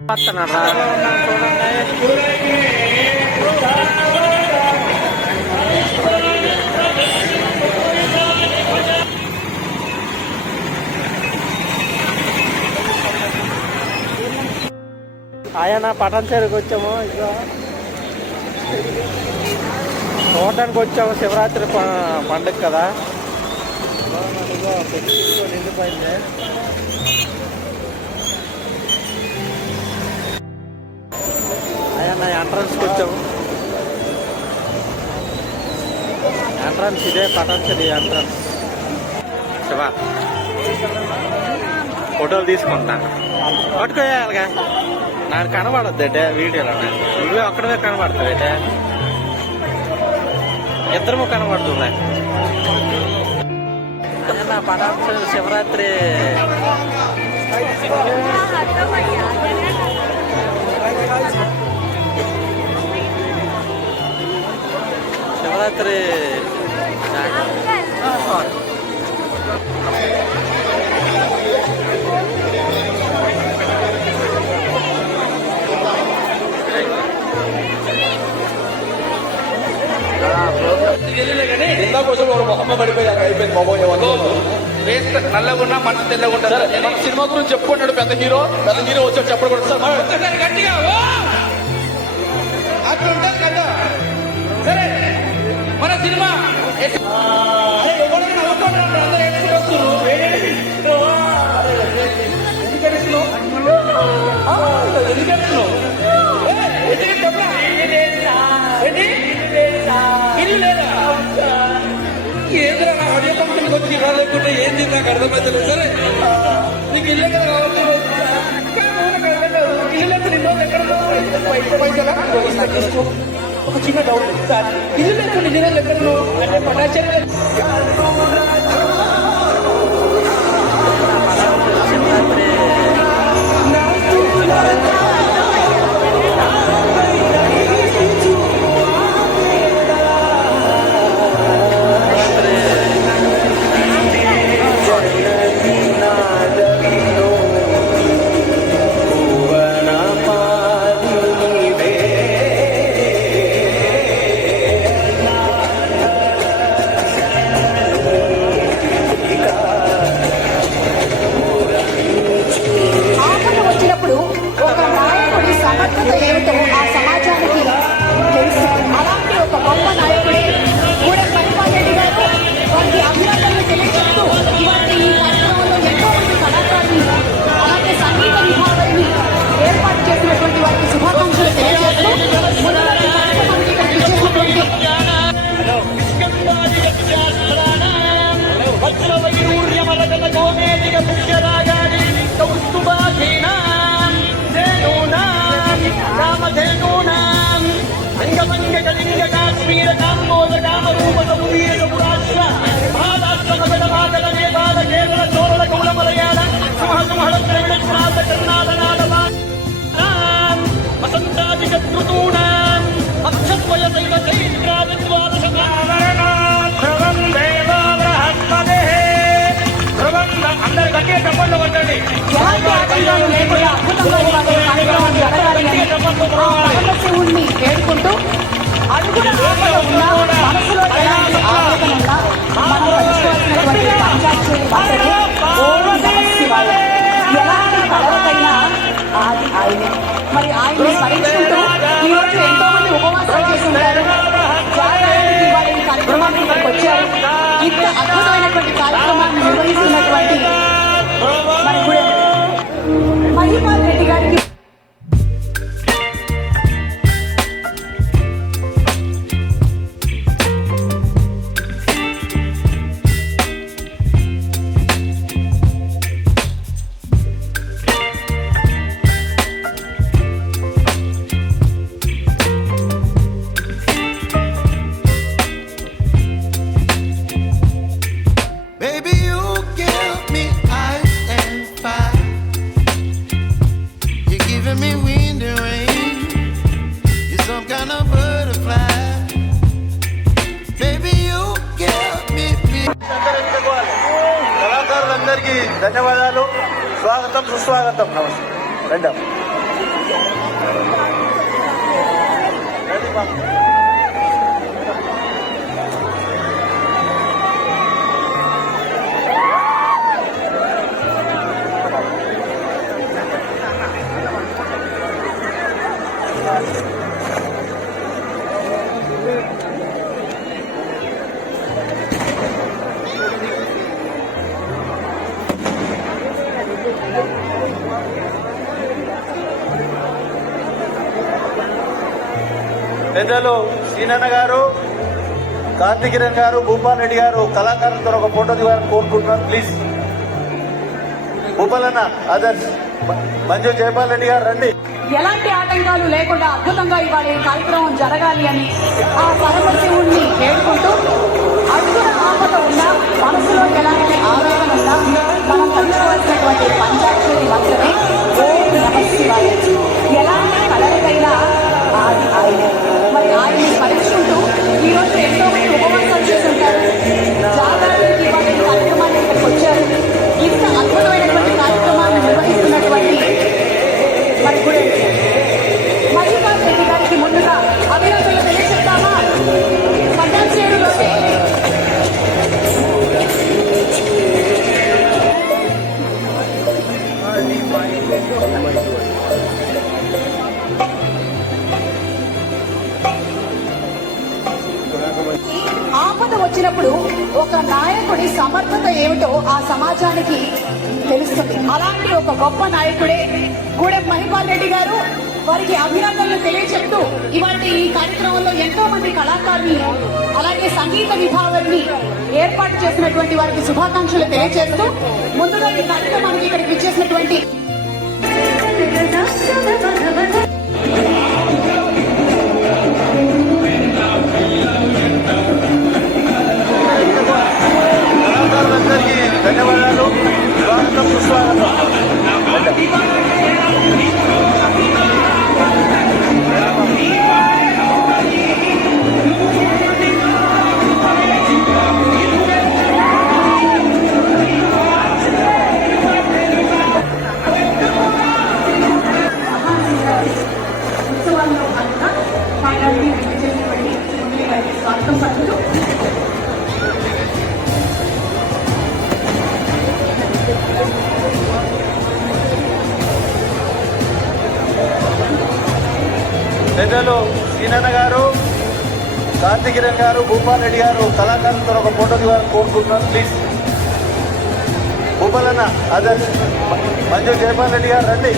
ఆయన పటాన్ చెరువుకి వచ్చాము. ఇక చూడడానికి వచ్చాము. శివరాత్రి పండుగ కదా, నిండిపోయింది. ఆయన ఎంట్రన్స్కి వచ్చాము. ఎంట్రన్స్ ఇదే పటాన్ చెరువు ఎంట్రన్స్. శివ ఫోటోలు తీసుకుంటా పట్టుకోయాలిగా. నాకు కనబడద్దు అంటే వీడియోలో నువ్వే ఒక్కడమే కనబడుతుంది అంటే ఇద్దరము కనబడుతుంది. అదే పటాన్ చెరువు శివరాత్రి శివరాత్రి కోసం ఒక మొహమ్మ పడిపోయాక అయిపోయింది. బాబోయే వేస్ట్ నల్లగున్నా మనసు తెల్లగుంటా. మన సినిమా గురించి చెప్పుకున్నాడు పెద్ద హీరో వచ్చాడు చెప్పకూడదు సార్ గట్టిగా అట్లా ఉంటుంది కదా. సరే మన సినిమా ఇల్లు లేదా ఏదైనా ఆడియో కంపెనీకి వచ్చి ఇలా లేకుంటే ఏంది నాకు అర్థమవుతుంది. సరే నీకు ఇల్లే కదా రావచ్చు. ఇల్లు లేకపోతే నిన్న ఎక్కడ ఒక చిన్న డౌట్ సార్, ఇల్లు లేకుండా నిన్న ఎక్కడ అంటే పటాచార్య శివుణ్ణి వేడుకుంటూ అడుగున మనసులో ఎలాంటి ఆవేదన ఉన్నా మనం పంచుకోవాల్సినటువంటి పంచాక్షరి మాత్రమే ఓం నమః శివాయ. ఎలాంటి కలవకైనా అది ఆయనే. మరి ఆయన్ని స్మరించుకుంటూ ఈరోజు ఎంతో మంది ఉపవాసాలు చేస్తుంటారు. జాతీయ కార్యక్రమాన్ని ఇక్కడికి వచ్చారు. ఇంత అద్భుతమైనటువంటి కార్యక్రమాన్ని నిర్వహిస్తున్నటువంటి మరి మహిపాల్ రెడ్డి గారికి కళాకారులందరికీ ధన్యవాదాలు. స్వాగతం సుస్వాగతం. నమస్తే. పెద్దలు సీనన్న గారు, కార్తికిరణ్ గారు, భూపాల్ రెడ్డి గారు కళాకారులతో ఒక ఫోటో దిగాలని కోరుకుంటున్నారు. ప్లీజ్ భూపాల్ అన్న, అదర్స్ మంజు జయపాల్ రెడ్డి గారు రండి. ఎలాంటి ఆటంకాలు లేకుండా అద్భుతంగా ఇవాళ ఈ కార్యక్రమం జరగాలి అని ఆ పరమశివుణ్ణి వేడుకుంటూ అడుగున ఆపద ఉన్నా మనసులో ఎలాంటి ఆవేదన ఉన్నా మనం పంచుకోవాల్సినటువంటి పంచాక్షరి మాత్రమే ఓం నమః శివాయ. ఎలాంటి కళలకైనా ఆది ఆయన. మరి ఆయన్ని స్మరించుకుంటూ ఈ రోజు ఎంతో మంది ఉపవాసాలు చేస్తుంటారు, జాగరణకి ఇవాళ ఈ కార్యక్రమాన్ని ఇక్కడికి వచ్చారు. ఇంత అద్భుతమైనటువంటి కార్యక్రమాన్ని నిర్వహిస్తున్నటువంటి మరి కూడా మహిపాల్ రెడ్డి గారికి ముందుగా అభినందనలు తెలియజేస్తామా? పట్టాచేరులోనే ఆపద వచ్చినప్పుడు ఒక నాయకుడి సమర్థత ఏమిటో ఆ సమాజానికి తెలుస్తుంది. అలాంటి ఒక గొప్ప నాయకుడే గూడెం మహిపాల్ రెడ్డి గారు. వారికి అభినందనలు తెలియజెప్తూ ఇవాళ ఈ కార్యక్రమంలో ఎంతో మంది కళాకారులను అలాగే సంగీత విభాగాన్ని ఏర్పాటు చేసినటువంటి వారికి శుభాకాంక్షలు తెలియజేస్తూ ముందుగా ఈ కార్యక్రమానికి ఇక్కడికి విచ్చేసినటువంటి కళాకారులందరికీ ధన్యవాదాలు. స్వాగతం, సుస్వాగతం. ఉత్సవాల్లో భాగంగా ఫైనల్ని విచ్చేసినటువంటి స్వాగతం పలుకుతూ పెద్దలు సీనన్న గారు, కార్తికిరణ్ గారు, భూపాల్ రెడ్డి గారు కళాకారులతో ఒక ఫోటో దిగాలని కోరుకుంటున్నారు. ప్లీజ్ భూపాల్ అన్న, అదర్స్ మంజు జయపాల్ రెడ్డి గారు రండి.